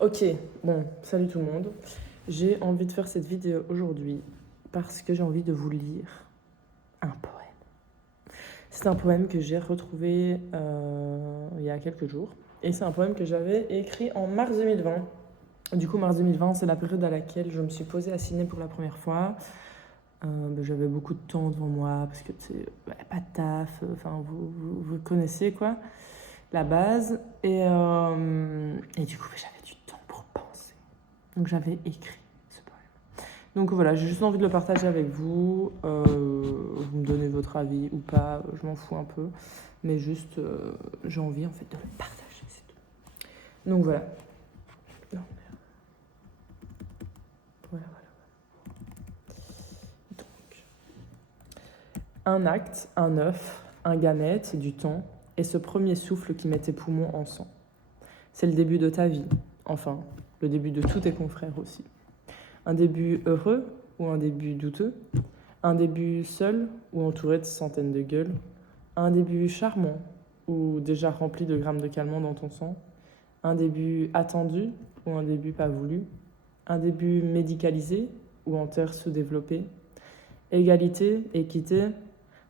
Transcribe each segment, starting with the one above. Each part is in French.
Ok, bon, salut tout le monde. J'ai envie de faire cette vidéo aujourd'hui parce que j'ai envie de vous lire un poème. C'est un poème que j'ai retrouvé il y a quelques jours. Et c'est un poème que j'avais écrit en mars 2020. Du coup, mars 2020, c'est la période à laquelle je me suis posée à ciné pour la première fois. J'avais beaucoup de temps devant moi parce que, tu sais, pas de taf, enfin, vous connaissez quoi, la base. Et du coup, j'avais du temps pour penser. Donc j'avais écrit ce poème. Donc voilà, j'ai juste envie de le partager avec vous. Vous me donnez votre avis ou pas, je m'en fous un peu. Mais juste, j'ai envie en fait de le partager, c'est tout. Donc voilà. Non, voilà. Donc, un acte, un œuf, un gamète, du temps, et ce premier souffle qui met tes poumons en sang. C'est le début de ta vie, enfin, le début de tous tes confrères aussi. Un début heureux ou un début douteux, un début seul ou entouré de centaines de gueules, un début charmant ou déjà rempli de grammes de calmant dans ton sang, un début attendu ou un début pas voulu, un début médicalisé ou en terre sous-développée. Égalité, équité,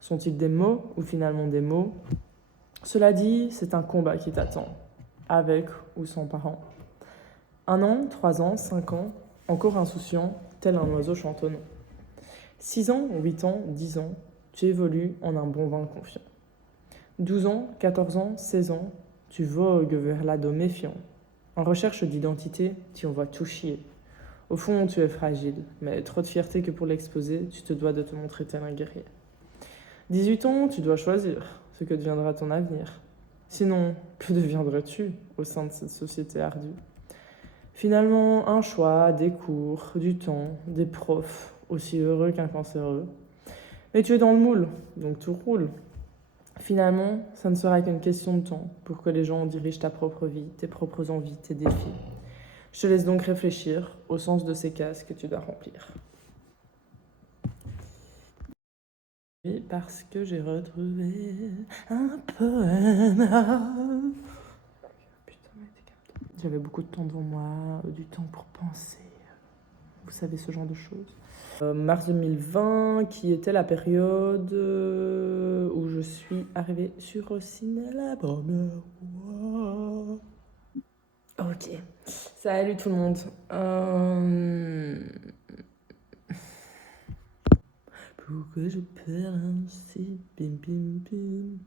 sont-ils des mots ou finalement des mots? Cela dit, c'est un combat qui t'attend, avec ou sans parents. 1 an, 3 ans, 5 ans, encore insouciant, tel un oiseau chantonnant. 6 ans, 8 ans, 10 ans, tu évolues en un bon vin confiant. 12 ans, 14 ans, 16 ans, tu vogues vers l'ado méfiant. En recherche d'identité, tu en vois tout chier. Au fond, tu es fragile, mais trop de fierté que pour l'exposer, tu te dois de te montrer tel un guerrier. 18 ans, tu dois choisir ce que deviendra ton avenir. Sinon, que deviendrais-tu au sein de cette société ardue? Finalement, un choix, des cours, du temps, des profs, aussi heureux qu'un cancéreux. Mais tu es dans le moule, donc tout roule. Finalement, ça ne sera qu'une question de temps pour que les gens dirigent ta propre vie, tes propres envies, tes défis. Je te laisse donc réfléchir au sens de ces cases que tu dois remplir. Oui, parce que j'ai retrouvé un poème. Putain, j'avais beaucoup de temps devant moi, du temps pour penser. Vous savez, ce genre de choses. Mars 2020, qui était la période où je suis arrivée sur Ciné la première fois. Ok. Salut tout le monde. Pour que je perde ainsi, bim bim bim.